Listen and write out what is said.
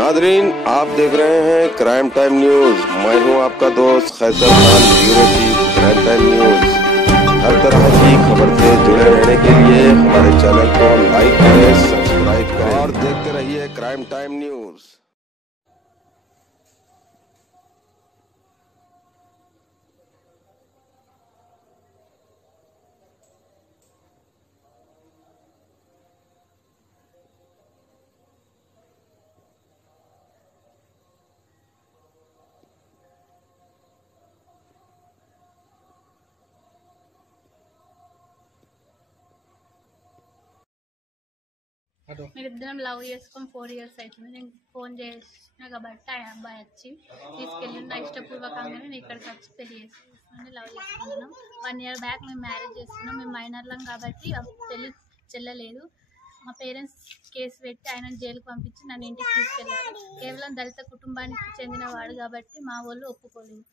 Nadreen, आप देख रहे हैं क्राइम टाइम न्यूज। मैं हूं आपका दोस्त Khaiser Khan, bureau chief, crime time news. हर तरह की खबर से जुड़े रहने के लिए हमारे चैनल को लाइक करें, सब्सक्राइब करें और देखते रहिए क्राइम टाइम न्यूज। మీరిద్దరం లవ్ చేసుకొని 4 years అవుతుంది. నేను ఫోన్ చేసిన కాబట్టి ఆయన అబ్బాయి వచ్చి తీసుకెళ్ళి నా ఇష్టపూర్వకంగానే నేను ఇక్కడికి వచ్చి పెళ్లి చేసుకున్నాను. లవ్ చేసుకున్నాం. 1 year బ్యాక్ మేము మ్యారేజ్ చేసుకున్నాం. మేము మైనర్లం కాబట్టి పెళ్లి చెల్లలేదు. మా పేరెంట్స్ కేసు పెట్టి ఆయన జైలుకు పంపించి నన్ను ఇంటికి తీసుకెళ్ళారు. కేవలం దళిత కుటుంబానికి చెందిన వాడు కాబట్టి మా వాళ్ళు ఒప్పుకోలేదు.